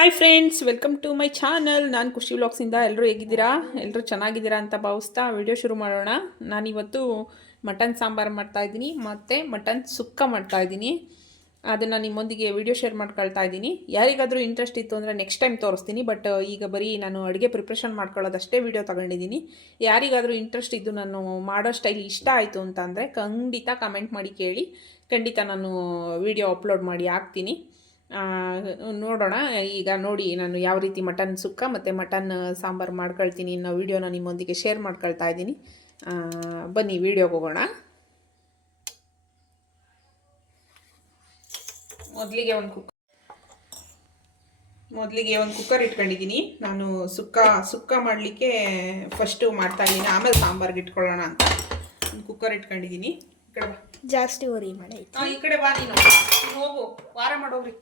Hi friends welcome to my channel ನಾನು ಖುಷಿ ವ್ಲಾಗ್ಸಿಂದ ಎಲ್ಲರೂ ಹೇಗಿದ್ದೀರಾ? ಎಲ್ಲರೂ ಚೆನ್ನಾಗಿದ್ದೀರಾ ಅಂತ ಭಾವಿಸ್ತಾ ವಿಡಿಯೋ ಶುರು ಮಾಡೋಣ. ನಾನಿವತ್ತು ಮಟನ್ ಸಾಂಬಾರು ಮಾಡ್ತಾಯಿದ್ದೀನಿ ಮತ್ತು ಮಟನ್ ಸುಕ್ಕ ಮಾಡ್ತಾಯಿದ್ದೀನಿ ಅದನ್ನು ನಿಮ್ಮೊಂದಿಗೆ ವಿಡಿಯೋ ಶೇರ್ ಮಾಡ್ಕೊಳ್ತಾ ಇದ್ದೀನಿ. ಯಾರಿಗಾದರೂ ಇಂಟ್ರೆಸ್ಟ್ ಇತ್ತು ಅಂದರೆ ನೆಕ್ಸ್ಟ್ ಟೈಮ್ ತೋರಿಸ್ತೀನಿ ಬಟ್ ಈಗ ಬರೀ ನಾನು ಅಡುಗೆ ಪ್ರಿಪ್ರೇಷನ್ ಮಾಡ್ಕೊಳ್ಳೋದಷ್ಟೇ ವಿಡಿಯೋ ತಗೊಂಡಿದ್ದೀನಿ. ಯಾರಿಗಾದರೂ ಇಂಟ್ರೆಸ್ಟ್ ಇದ್ದು ನಾನು ಮಾಡೋ ಸ್ಟೈಲ್ ಇಷ್ಟ ಆಯಿತು ಅಂತ ಅಂದರೆ ಖಂಡಿತ ಕಮೆಂಟ್ ಮಾಡಿ ಕೇಳಿ. ಖಂಡಿತ ನಾನು ವಿಡಿಯೋ ಅಪ್ಲೋಡ್ ಮಾಡಿ ಹಾಕ್ತೀನಿ. ನೋಡೋಣ. ಈಗ ನೋಡಿ ನಾನು ಯಾವ ರೀತಿ ಮಟನ್ ಸುಕ್ಕ ಮತ್ತು ಮಟನ್ ಸಾಂಬಾರು ಮಾಡ್ಕೊಳ್ತೀನಿ ಅನ್ನೋ ವೀಡಿಯೋನ ನಿಮ್ಮೊಂದಿಗೆ ಶೇರ್ ಮಾಡ್ಕೊಳ್ತಾ ಇದ್ದೀನಿ. ಬನ್ನಿ ವೀಡಿಯೋಗೆ ಹೋಗೋಣ. ಮೊದಲಿಗೆ ಒಂದು ಕುಕ್ಕರ್ ಮೊದಲಿಗೆ ಒಂದು ಕುಕ್ಕರ್ ಇಟ್ಕೊಂಡಿದ್ದೀನಿ. ನಾನು ಸುಕ್ಕ ಸುಕ್ಕ ಮಾಡಲಿಕ್ಕೆ ಫಸ್ಟು ಮಾಡ್ತಾ ಇದ್ದೀನಿ. ಆಮೇಲೆ ಸಾಂಬಾರ್ಗೆ ಇಟ್ಕೊಳ್ಳೋಣ ಅಂತ. ಒಂದು ಕುಕ್ಕರ್ ಇಟ್ಕೊಂಡಿದ್ದೀನಿ. ಈ ಕಡೆ ಬಾ. ಜಾಸ್ತಿ ಹೋರಿ ಮಾಡಿ ಈ ಕಡೆ ಬಾ ನೀನ್. ಹೋಗು. ವಾರ ಮಾಡೋಗ್ರಿ.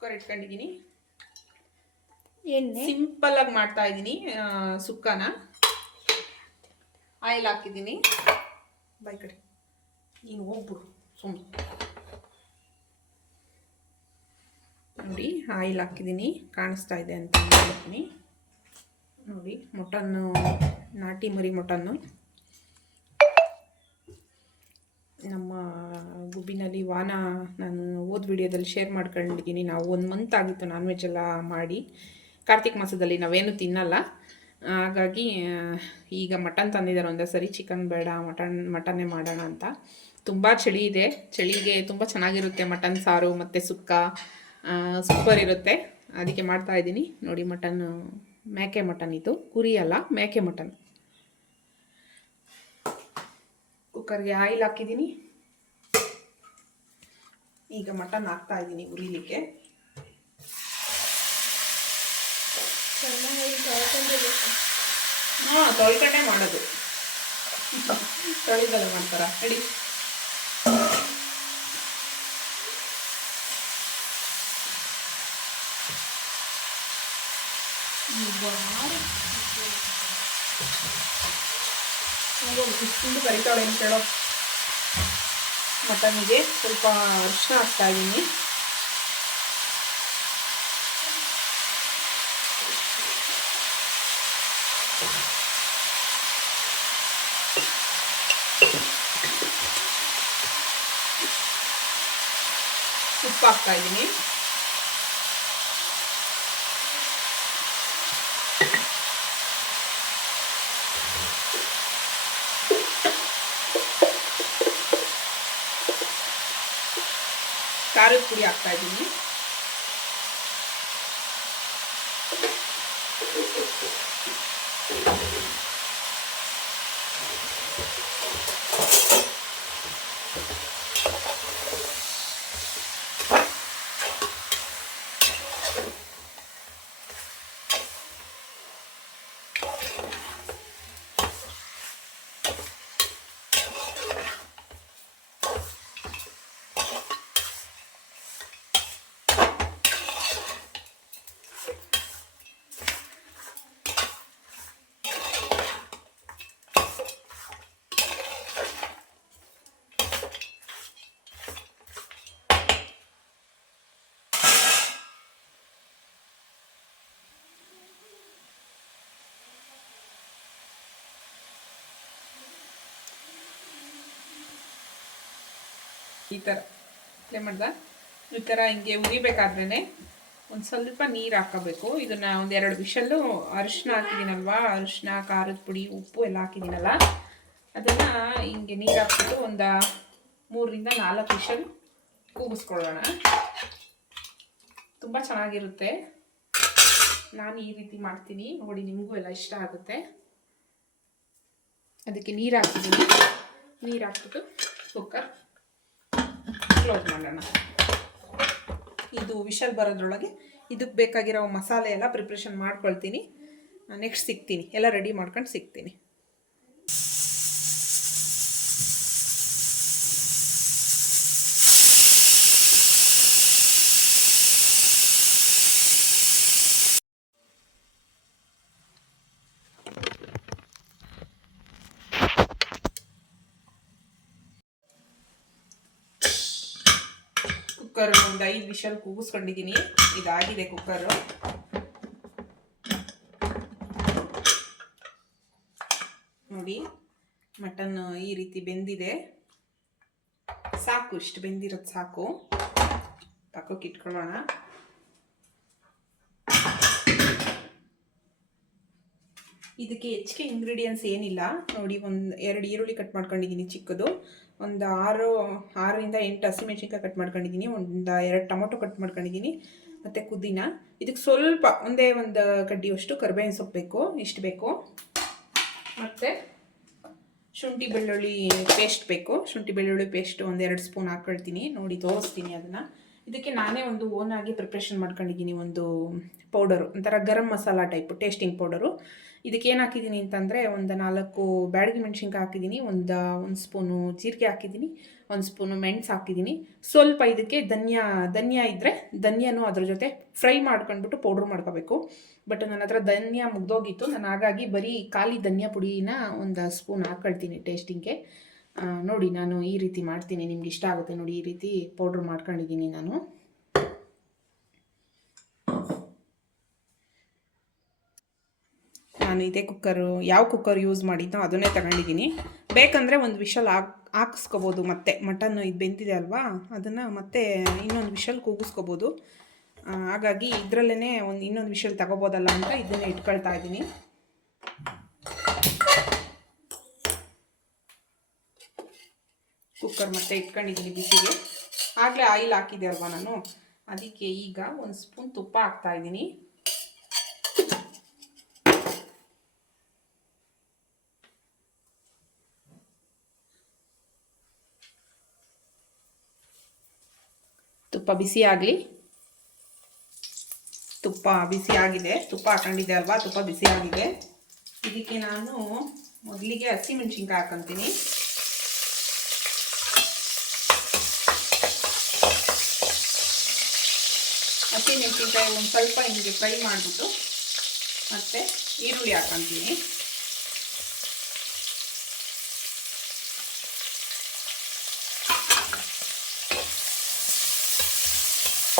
ಕುಕ್ಕರ್ ಇಟ್ಕೊಂಡಿದ್ದೀನಿ. ಎಣ್ಣೆ. ಸಿಂಪಲ್ ಆಗಿ ಮಾಡ್ತಾ ಇದ್ದೀನಿ ಸುಕ್ಕನ. ಆಯಿಲ್ ಹಾಕಿದ್ದೀನಿ. ಬೈ ಕಡೆ. ನೀನು ಹೋಗ್ಬಿಡು ಸುಮ್ಮನೆ ನೋಡಿ ಆಯಿಲ್ ಹಾಕಿದ್ದೀನಿ. ಕಾಣಿಸ್ತಾ ಇದೆ ಅಂತ ಹೇಳ್ತೀನಿ ನೋಡಿ ಮಟನ್ನು ನಾಟಿ ಮರಿ ಮಟನ್ನು ನಮ್ಮ ಗುಬ್ಬಿನಲ್ಲಿ ವಾನ ನಾನು ಓದ್ ವಿಡಿಯೋದಲ್ಲಿ ಶೇರ್ ಮಾಡ್ಕೊಂಡಿದ್ದೀನಿ. ನಾವು ಒಂದು ಮಂತ್ ಆಗಿತ್ತು ನಾನ್ ವೆಜ್ ಎಲ್ಲ ಮಾಡಿ. ಕಾರ್ತಿಕ್ ಮಾಸದಲ್ಲಿ ನಾವೇನು ತಿನ್ನಲ್ಲ. ಹಾಗಾಗಿ ಈಗ ಮಟನ್ ತಂದಿದ್ದಾರೆ ಒಂದೇ ಸರಿ. ಚಿಕನ್ ಬೇಡ, ಮಟನ್, ಮಟನ್ನೇ ಮಾಡೋಣ ಅಂತ. ತುಂಬ ಚಳಿ ಇದೆ. ಚಳಿಗೆ ತುಂಬ ಚೆನ್ನಾಗಿರುತ್ತೆ ಮಟನ್ ಸಾರು ಮತ್ತು ಸುಕ್ಕ. ಸೂಪರ್ ಇರುತ್ತೆ. ಅದಕ್ಕೆ ಮಾಡ್ತಾ ಇದ್ದೀನಿ. ನೋಡಿ, ಮಟನ್, ಮೇಕೆ ಮಟನ್ ಇದು. ಕುರಿ ಅಲ್ಲ, ಮೇಕೆ ಮಟನ್. ಕುಕ್ಕರ್ಗೆ ಆಯಿಲ್ ಹಾಕಿದ್ದೀನಿ. ಈಗ ಮಟನ್ ಹಾಕ್ತಾ ಇದ್ದೀನಿ ಉರಿಲಿಕ್ಕೆ. ಹಾಂ ತೊಳ್ಕಟ್ಟೆ ಮಾಡೋದು. ತೊಳಿದಲ್ಲ ಮಾಡ್ತಾರ? ರೆಡಿ ಇಷ್ಟೊಂದು ಕರಿತಾಳೆ ಅಂತ ಹೇಳೋ ಮಟನ್ಗೆ ಸ್ವಲ್ಪ ಅರಿಶಿನ ಹಾಕ್ತಾ ಇದ್ದೀನಿ. ಉಪ್ಪು ಹಾಕ್ತಾ ಇದ್ದೀನಿ. ಖಾರದ ಪುಡಿ ಹಾಕ್ತಾ ಇದ್ದೀನಿ ಈ ಥರ ಪ್ಲೇ ಮಾಡ್ದ ಈ ಥರ ಹಿಂಗೆ ಉರಿಬೇಕಾದ್ರೇ ಒಂದು ಸ್ವಲ್ಪ ನೀರು ಹಾಕೋಬೇಕು. ಇದನ್ನು ಒಂದು ಎರಡು ವಿಷಲ್ಲು ಅರಿಶಿನ ಹಾಕಿದ್ದೀನಲ್ವಾ ಅರಿಶಿನ ಖಾರದ ಪುಡಿ, ಉಪ್ಪು ಎಲ್ಲ ಹಾಕಿದ್ದೀನಲ್ಲ ಅದನ್ನು ಹಿಂಗೆ ನೀರು ಹಾಕ್ಬಿಟ್ಟು ಒಂದು ಮೂರರಿಂದ ನಾಲ್ಕು ವಿಷಲ್ ಕೂಗಿಸ್ಕೊಳ್ಳೋಣ. ತುಂಬ ಚೆನ್ನಾಗಿರುತ್ತೆ. ನಾನು ಈ ರೀತಿ ಮಾಡ್ತೀನಿ. ನೋಡಿ, ನಿಮಗೂ ಎಲ್ಲ ಇಷ್ಟ ಆಗುತ್ತೆ. ಅದಕ್ಕೆ ನೀರು ಹಾಕಿದ್ದೀನಿ ನೀರು ಹಾಕ್ಬಿಟ್ಟು ಕುಕ್ಕರ್ ಕ್ಲೋಸ್ ಮಾಡೋಣ. ಇದು ವಿಷಲ್ ಬರೋದ್ರೊಳಗೆ ಇದಕ್ಕೆ ಬೇಕಾಗಿರೋ ಮಸಾಲೆ ಎಲ್ಲ ಪ್ರಿಪ್ರೇಷನ್ ಮಾಡ್ಕೊಳ್ತೀನಿ. ನೆಕ್ಸ್ಟ್ ಸಿಗ್ತೀನಿ. ಎಲ್ಲ ರೆಡಿ ಮಾಡ್ಕೊಂಡು ಸಿಗ್ತೀನಿ. ಕುಕ್ಕರ್ ಒಂದು ಐದು ವಿಷಲ್ ಕೂಗಿಸ್ಕೊಂಡಿದ್ದೀನಿ ಇದಾಗಿದೆ ಕುಕ್ಕರು ನೋಡಿ ಮಟನ್ ಈ ರೀತಿ ಬೆಂದಿದೆ. ಸಾಕು, ಇಷ್ಟು ಬೆಂದಿರೋದು ಸಾಕು. ಪಕ್ಕಕ್ಕೆ ಇಟ್ಕೊಳ್ಳೋಣ. ಇದಕ್ಕೆ ಹೆಚ್ಚಿಗೆ ಇಂಗ್ರೀಡಿಯೆಂಟ್ಸ್ ಏನಿಲ್ಲ. ನೋಡಿ, ಒಂದು ಎರಡು ಈರುಳ್ಳಿ ಕಟ್ ಮಾಡ್ಕೊಂಡಿದ್ದೀನಿ ಚಿಕ್ಕದು. ಒಂದು ಆರು, ಆರರಿಂದ ಎಂಟು ಹಸಿಮೆಣ್ಸಿನ್ಕಾಯಿ ಕಟ್ ಮಾಡ್ಕೊಂಡಿದ್ದೀನಿ. ಒಂದು ಎರಡು ಟೊಮೊಟೊ ಕಟ್ ಮಾಡ್ಕೊಂಡಿದ್ದೀನಿ. ಮತ್ತು ಪುದೀನ. ಇದಕ್ಕೆ ಸ್ವಲ್ಪ ಒಂದೇ ಒಂದು ಕಡ್ಡಿಯಷ್ಟು ಕರ್ಬೇವಿನ ಸೊಪ್ಪು ಬೇಕು. ಇಷ್ಟು ಬೇಕು. ಮತ್ತು ಶುಂಠಿ ಬೆಳ್ಳುಳ್ಳಿ ಪೇಸ್ಟ್ ಬೇಕು. ಶುಂಠಿ ಬೆಳ್ಳುಳ್ಳಿ ಪೇಸ್ಟ್ ಎರಡು ಸ್ಪೂನ್ ಹಾಕ್ಕೊಳ್ತೀನಿ ನೋಡಿ ತೋರಿಸ್ತೀನಿ ಅದನ್ನು. ಇದಕ್ಕೆ ನಾನೇ ಒಂದು ಓನಾಗಿ ಪ್ರಿಪ್ರೇಷನ್ ಮಾಡ್ಕೊಂಡಿದ್ದೀನಿ ಒಂದು ಪೌಡರು ಒಂಥರ garam masala type tasting powder ಇದಕ್ಕೆ ಏನು ಹಾಕಿದ್ದೀನಿ ಅಂತಂದರೆ ಒಂದು ನಾಲ್ಕು ಬ್ಯಾಡಗಿ ಮೆಣಸಿನ್ಕಾಯಿ ಹಾಕಿದ್ದೀನಿ ಒಂದು ಒಂದು ಸ್ಪೂನು ಜೀರಿಗೆ ಹಾಕಿದ್ದೀನಿ ಒಂದು ಸ್ಪೂನು ಮೆಣಸು ಹಾಕಿದ್ದೀನಿ ಸ್ವಲ್ಪ ಇದಕ್ಕೆ ಧನ್ಯ ಧನ್ಯ ಇದ್ದರೆ ಧನ್ಯನೂ ಅದ್ರ ಜೊತೆ ಫ್ರೈ ಮಾಡ್ಕೊಂಡ್ಬಿಟ್ಟು ಪೌಡ್ರ್ ಮಾಡ್ಕೋಬೇಕು. ಬಟ್ ನನ್ನ ಹತ್ರ ಧನ್ಯ ಮುಗ್ದೋಗಿತ್ತು. ನಾನು ಹಾಗಾಗಿ ಬರೀ ಖಾಲಿ ಧನ್ಯ ಪುಡಿನ ಒಂದು ಸ್ಪೂನ್ ಹಾಕ್ಕೊಳ್ತೀನಿ ಟೇಸ್ಟಿಂಗ್ಗೆ ನೋಡಿ ನಾನು ಈ ರೀತಿ ಮಾಡ್ತೀನಿ. ನಿಮ್ಗೆ ಇಷ್ಟ ಆಗುತ್ತೆ ನೋಡಿ ಈ ರೀತಿ ಪೌಡ್ರ್ ಮಾಡ್ಕೊಂಡಿದ್ದೀನಿ ನಾನು. ನಾನು ಇದೇ ಕುಕ್ಕರು ಯಾವ ಕುಕ್ಕರ್ ಯೂಸ್ ಮಾಡಿದ್ದೋ ಅದನ್ನೇ ತಗೊಂಡಿದ್ದೀನಿ. ಬೇಕಂದರೆ ಒಂದು ವಿಷಲ್ ಹಾಕ್, ಹಾಕಿಸ್ಕೋಬೋದು ಮತ್ತೆ. ಮಟನ್ ಇದು ಬೆಂದಿದೆ ಅಲ್ವಾ? ಅದನ್ನು ಮತ್ತೆ ಇನ್ನೊಂದು ವಿಷಲ್ ಕೂಗಿಸ್ಕೋಬೋದು. ಹಾಗಾಗಿ ಇದರಲ್ಲೇ ಒಂದು ಇನ್ನೊಂದು ವಿಷಲ್ ತಗೋಬೋದಲ್ಲ ಅಂತ ಇದನ್ನೇ ಇಟ್ಕೊಳ್ತಾ ಇದ್ದೀನಿ. ಕುಕ್ಕರ್ ಮತ್ತೆ ಇಟ್ಕೊಂಡಿದ್ದೀನಿ ಬಿಸಿಗೆ. ಆಗಲೇ ಆಯಿಲ್ ಹಾಕಿದೆ ಅಲ್ವಾ ನಾನು? ಅದಕ್ಕೆ ಈಗ ಒಂದು ಸ್ಪೂನ್ ತುಪ್ಪ ಹಾಕ್ತಾ ಇದ್ದೀನಿ. ತುಪ್ಪ ಬಿಸಿ ಆಗಲಿ. ತುಪ್ಪ ಬಿಸಿ ಆಗಿದೆ. ತುಪ್ಪ ಹಾಕೊಂಡಿದ್ದೆ ಅಲ್ವಾ? ತುಪ್ಪ ಬಿಸಿ ಆಗಿದೆ. ಇದಕ್ಕೆ ನಾನು ಮೊದಲಿಗೆ ಹಸಿಮೆಣ್ಸಿನ್ಕಾಯಿ ಹಾಕೊಂತೀನಿ. ಹಸಿಮೆಣ್ಸಿನ್ಕಾಯಿ ಒಂದು ಸ್ವಲ್ಪ ಹಿಂಗೆ ಫ್ರೈ ಮಾಡಿಬಿಟ್ಟು ಮತ್ತು ಈರುಳ್ಳಿ ಹಾಕೊಂತೀನಿ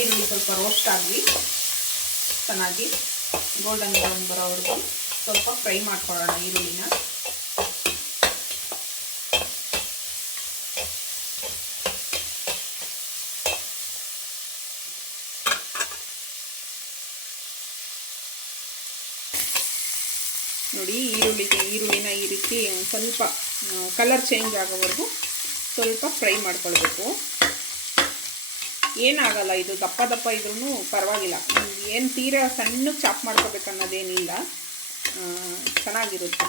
ಈರುಳ್ಳಿ ಸ್ವಲ್ಪ ರೋಸ್ಟ್ ಆಗಲಿ ಚೆನ್ನಾಗಿ ಗೋಲ್ಡನ್ ಬ್ರೌನ್ ಬರೋವರೆಗೂ ಸ್ವಲ್ಪ ಫ್ರೈ ಮಾಡ್ಕೊಳ್ಳೋಣ ಈರುಳ್ಳಿನ. ನೋಡಿ ಈರುಳ್ಳಿಗೆ, ಈರುಳ್ಳಿನ ಈ ರೀತಿ ಸ್ವಲ್ಪ ಕಲರ್ ಚೇಂಜ್ ಆಗೋವರೆಗೂ ಸ್ವಲ್ಪ ಫ್ರೈ ಮಾಡ್ಕೊಳ್ಬೇಕು. ಏನಾಗಲ್ಲ ಇದು ದಪ್ಪ ದಪ್ಪ ಇದ್ರೂ ಪರವಾಗಿಲ್ಲ. ಏನು ತೀರಾ ಸಣ್ಣಕ್ಕೆ ಚಾಪ್ ಮಾಡ್ಕೋಬೇಕು ಅನ್ನೋದೇನಿಲ್ಲ ಆ, ಚೆನ್ನಾಗಿರುತ್ತೆ.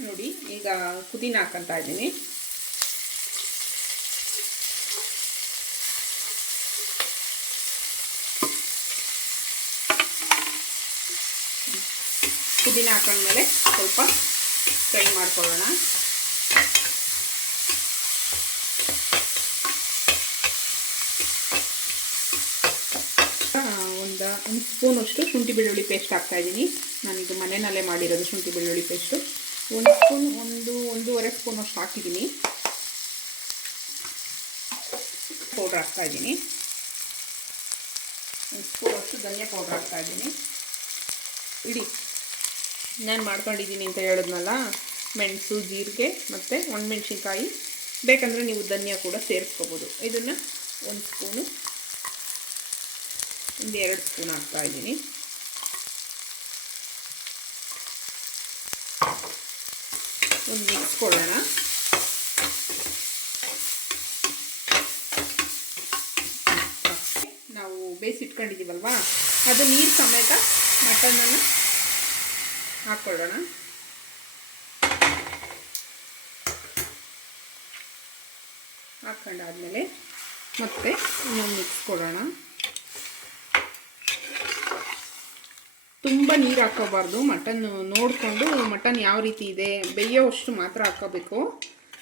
ನೋಡಿ ಈಗ ಕುದಿನ ಹಾಕಂತ ಇದ್ದೀನಿ. ಪುದೀನ ಹಾಕೊಂಡ್ಮೇಲೆ ಸ್ವಲ್ಪ ಫ್ರೈ ಮಾಡ್ಕೊಳ್ಳೋಣ ಒಂದು ಒಂದು ಸ್ಪೂನಷ್ಟು ಶುಂಠಿ ಬೆಳ್ಳುಳ್ಳಿ ಪೇಸ್ಟ್ ಹಾಕ್ತಾ ಇದ್ದೀನಿ. ನಾನಿದು ಮನೆಯಲ್ಲೇ ಮಾಡಿರೋದು ಶುಂಠಿ ಬೆಳ್ಳುಳ್ಳಿ ಪೇಸ್ಟು ಒಂದು ಸ್ಪೂನ್ ಒಂದು, ಒಂದೂವರೆ ಸ್ಪೂನಷ್ಟು ಹಾಕಿದ್ದೀನಿ. ಪೌಡ್ರ್ ಹಾಕ್ತಾ ಇದ್ದೀನಿ. ಒಂದು ಸ್ಪೂನಷ್ಟು ಧನಿಯಾ ಪೌಡ್ರ್ ಹಾಕ್ತಾ ಇದ್ದೀನಿ. ಇಡಿ. ನಾನು ಮಾಡ್ಕೊಂಡಿದ್ದೀನಿ ಅಂತ ಹೇಳಿದ್ನಲ್ಲ? ಮೆಣಸು, ಜೀರಿಗೆ ಮತ್ತು ಒಣಮೆಣ್ಸಿನ್ಕಾಯಿ. ಬೇಕಂದರೆ ನೀವು ಧನಿಯಾ ಕೂಡ ಸೇರಿಸ್ಕೋಬೋದು. ಇದನ್ನು ಒಂದು ಸ್ಪೂನು ಒಂದು ಎರಡು ಸ್ಪೂನ್ ಹಾಕ್ತಾ ಇದ್ದೀನಿ. ಒಂದು ಮಿಕ್ಸ್ ಕೊಡೋಣ ನಾವು ಬೇಯಿಸಿಟ್ಕೊಂಡಿದ್ದೀವಲ್ವಾ? ಅದು ನೀರು ಸಮೇತ ಮಟನನ್ನು ಹಾಕ್ಕೊಳ್ಳೋಣ. ಹಾಕ್ಕೊಂಡಾದ್ಮೇಲೆ ಮತ್ತೆ ಇನ್ನೊಂದು ಮಿಕ್ಸ್ ಕೊಡೋಣ ತುಂಬ ನೀರು ಹಾಕೋಬಾರ್ದು, ಮಟನ್ ನೋಡಿಕೊಂಡು ಮಟನ್ ಯಾವ ರೀತಿ ಇದೆ ಬೇಯೋವಷ್ಟು ಮಾತ್ರ ಹಾಕೋಬೇಕು.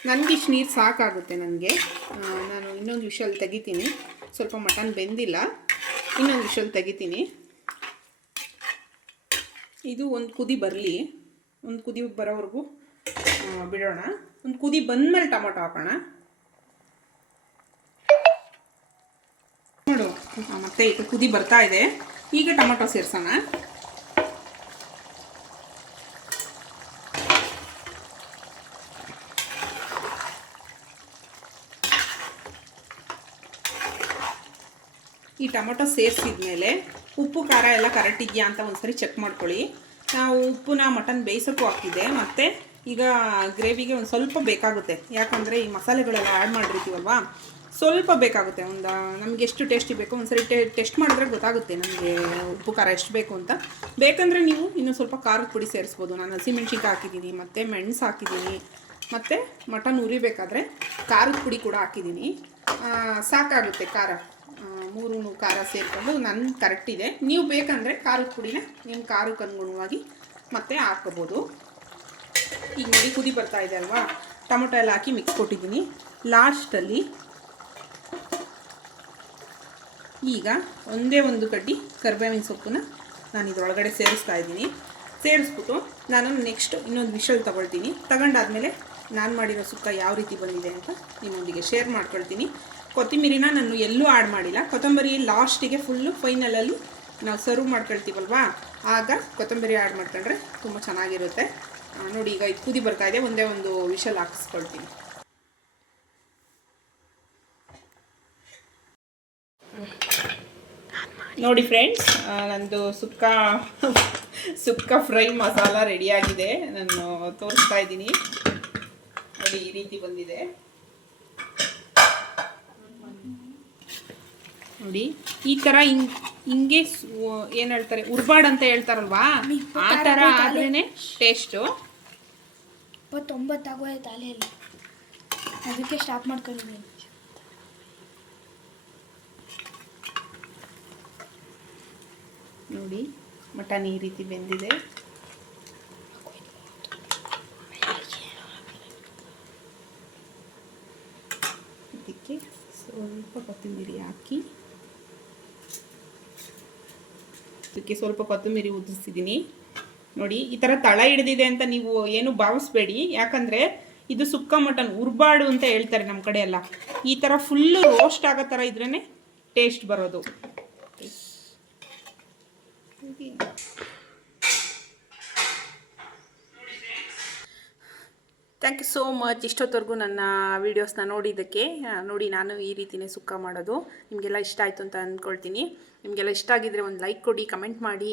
ನನಗೆ ಇಷ್ಟು ನೀರು ಸಾಕಾಗುತ್ತೆ ನನಗೆ ನಾನು ಇನ್ನೊಂದು ವಿಷಲ್ಲಿ ತೆಗಿತೀನಿ. ಸ್ವಲ್ಪ ಮಟನ್ ಬೆಂದಿಲ್ಲ, ಇನ್ನೊಂದು ವಿಷಲ್ಲಿ ತೆಗಿತೀನಿ. ಇದು ಒಂದು ಕುದಿ ಬರಲಿ, ಒಂದು ಕುದಿ ಬರೋವರೆಗೂ ಬಿಡೋಣ. ಒಂದು ಕುದಿ ಬಂದಮೇಲೆ ಟೊಮೊಟೊ ಹಾಕೋಣ. ನೋಡು ಮತ್ತೆ ಇದು ಕುದಿ ಬರ್ತಾ ಇದೆ. ಈಗ ಟೊಮೊಟೊ ಸೇರಿಸೋಣ. ಈ ಟೊಮೊಟೊ ಸೇರಿಸಿದ್ಮೇಲೆ ಉಪ್ಪು, ಖಾರ ಎಲ್ಲ ಕರೆಕ್ಟ್ ಇದೆಯಾ ಅಂತ ಒಂದ್ಸರಿ ಚೆಕ್ ಮಾಡ್ಕೊಳ್ಳಿ. ನಾವು ಉಪ್ಪುನ ಮಟನ್ ಬೇಯಿಸೋಕ್ಕೂ ಹಾಕಿದೆ ಮತ್ತು ಈಗ ಗ್ರೇವಿಗೆ ಒಂದು ಸ್ವಲ್ಪ ಬೇಕಾಗುತ್ತೆ. ಯಾಕಂದರೆ ಈ ಮಸಾಲೆಗಳೆಲ್ಲ ಆ್ಯಡ್ ಮಾಡಿರ್ತೀವಲ್ವಾ? ಸ್ವಲ್ಪ ಬೇಕಾಗುತ್ತೆ. ಒಂದು ನಮಗೆ ಎಷ್ಟು ಟೇಸ್ಟಿ ಬೇಕು ಒಂದ್ಸರಿ ಟೇ ಟೆಸ್ಟ್ ಮಾಡಿದ್ರೆ ಗೊತ್ತಾಗುತ್ತೆ ನಮಗೆ ಉಪ್ಪು, ಖಾರ ಎಷ್ಟು ಬೇಕು ಅಂತ. ಬೇಕಂದರೆ ನೀವು ಇನ್ನೂ ಸ್ವಲ್ಪ ಖಾರದ ಪುಡಿ ಸೇರಿಸ್ಬೋದು. ನಾನು ಹಸಿಮೆಣ್ಸಿನ್ಕಾಯಿ ಹಾಕಿದ್ದೀನಿ, ಮತ್ತು ಮೆಣಸು ಹಾಕಿದ್ದೀನಿ, ಮತ್ತು ಮಟನ್ ಉರಿಬೇಕಾದ್ರೆ ಖಾರದ ಪುಡಿ ಕೂಡ ಹಾಕಿದ್ದೀನಿ. ಸಾಕಾಗುತ್ತೆ ಖಾರ. ಮೂರು ಖಾರ ಸೇರಿಕೊಂಡು ನನ್ನ ಕರೆಕ್ಟ್ ಇದೆ. ನೀವು ಬೇಕಂದರೆ ಖಾರದ ಪುಡಿನ ನಿಮ್ಮ ಖಾರಕ್ಕೆ ಅನುಗುಣವಾಗಿ ಮತ್ತೆ ಹಾಕ್ಕೋಬೋದು. ಈಗ ನೋಡಿ ಕುದಿ ಬರ್ತಾ ಇದೆ ಅಲ್ವಾ? ಟೊಮೊಟೊ ಎಲ್ಲ ಹಾಕಿ ಮಿಕ್ಸ್ ಕೊಟ್ಟಿದ್ದೀನಿ. ಲಾಸ್ಟಲ್ಲಿ ಈಗ ಒಂದೇ ಒಂದು ಕಡ್ಡಿ ಕರಿಬೇವಿನ ಸೊಪ್ಪನ್ನ ನಾನು ಇದರೊಳಗಡೆ ಸೇರಿಸ್ತಾ ಇದ್ದೀನಿ. ಸೇರಿಸ್ಬಿಟ್ಟು ನಾನು ನೆಕ್ಸ್ಟ್ ಇನ್ನೊಂದು ವಿಷಲ್ ತಗೊಳ್ತೀನಿ. ತಗೊಂಡಾದ್ಮೇಲೆ ನಾನು ಮಾಡಿರೋ ಸುಕ್ಕ ಯಾವ ರೀತಿ ಬಂದಿದೆ ಅಂತ ನಿಮ್ಮೊಂದಿಗೆ ಶೇರ್ ಮಾಡ್ಕೊಳ್ತೀನಿ. ಕೊತ್ತಂಬರಿನ ನಾನು ಎಲ್ಲೂ ಆ್ಯಡ್ ಮಾಡಿಲ್ಲ. ಕೊತ್ತಂಬರಿ ಲಾಸ್ಟಿಗೆ ಫುಲ್ಲು ಫೈನಲಲ್ಲಿ ನಾವು ಸರ್ವ್ ಮಾಡ್ಕೊಳ್ತೀವಲ್ವಾ? ಆಗ ಕೊತ್ತಂಬರಿ ಆ್ಯಡ್ ಮಾಡ್ಕೊಂಡ್ರೆ ತುಂಬ ಚೆನ್ನಾಗಿರುತ್ತೆ. ನೋಡಿ ಈಗ ಇದು ಕುದಿ ಬರ್ತಾ ಇದೆ. ಒಂದೇ ಒಂದು ವಿಷಲ್ ಹಾಕಿಸ್ಕೊಳ್ತೀನಿ. ನೋಡಿ ಫ್ರೆಂಡ್ಸ್ ನಂದು ಸುಕ್ಕ ಸುಕ್ಕ ಫ್ರೈ ಮಸಾಲ ರೆಡಿಯಾಗಿದೆ ನಾನು ತೋರಿಸ್ತಾ ಇದ್ದೀನಿ. ನೋಡಿ ಈ ರೀತಿ ಬಂದಿದೆ. ನೋಡಿ. ಈ ಥರ ಹಿಂಗ್ ಹಿಂಗೆ ಏನು ಹೇಳ್ತಾರೆ ಉರ್ಬಾಡ್ ಅಂತ ಹೇಳ್ತಾರಲ್ವಾ? ಆ ಥರ ಆದ್ರೇ ಟೇಸ್ಟು ಇಪ್ಪತ್ತೊಂಬತ್ತಾಗೋಯ್ತು ತಲೆಯಲ್ಲಿ. ಅದಕ್ಕೆ ಸ್ಟಾಪ್ ಮಾಡ್ಕೊಂಡಿದ್ದೀನಿ. ನೋಡಿ ಮಟನ್ ಈ ರೀತಿ ಬೆಂದಿದೆ. ಇದಕ್ಕೆ ಸ್ವಲ್ಪ ಕೊತ್ತಂಬರಿ ಹಾಕಿ. ಇದಕ್ಕೆ ಸ್ವಲ್ಪ ಕೊತ್ತಂಬರಿ ಉದುರಿಸಿದ್ದೀನಿ ನೋಡಿ, ಈ ಥರ ತಳ ಹಿಡಿದಿದೆ ಅಂತ ನೀವು ಏನು ಭಾವಿಸ್ಬೇಡಿ. ಯಾಕಂದರೆ ಇದು ಸುಕ್ಕ ಮಟನ್, ಉರ್ಬಾಡು ಅಂತ ಹೇಳ್ತಾರೆ ನಮ್ಮ ಕಡೆ ಎಲ್ಲ. ಈ ಥರ ಫುಲ್ಲು ರೋಸ್ಟ್ ಆಗೋ ಥರ ಇದ್ರೇ ಟೇಸ್ಟ್ ಬರೋದು. ಥ್ಯಾಂಕ್ ಯು ಸೋ ಮಚ್ ಇಷ್ಟೊತ್ತವರೆಗೂ ನನ್ನ ವೀಡಿಯೋಸ್ನ ನೋಡಿದ್ದಕ್ಕೆ ನೋಡಿ ನಾನು ಈ ರೀತಿಯೇ ಸುಕ್ಕ ಮಾಡೋದು. ನಿಮಗೆಲ್ಲ ಇಷ್ಟ ಆಯಿತು ಅಂತ ಅಂದ್ಕೊಳ್ತೀನಿ. ನಿಮಗೆಲ್ಲ ಇಷ್ಟ ಆಗಿದ್ದರೆ ಒಂದು ಲೈಕ್ ಕೊಡಿ, ಕಮೆಂಟ್ ಮಾಡಿ.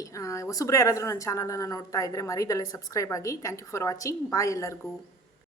ಹೊಸಬ್ರು ಯಾರಾದರೂ ನನ್ನ ಚಾನಲನ್ನು ನೋಡ್ತಾ ಇದ್ದರೆ ಮರಿದಲ್ಲೇ ಸಬ್ಸ್ಕ್ರೈಬ್ ಆಗಿ. Thank you for watching bye ಎಲ್ಲರಿಗೂ.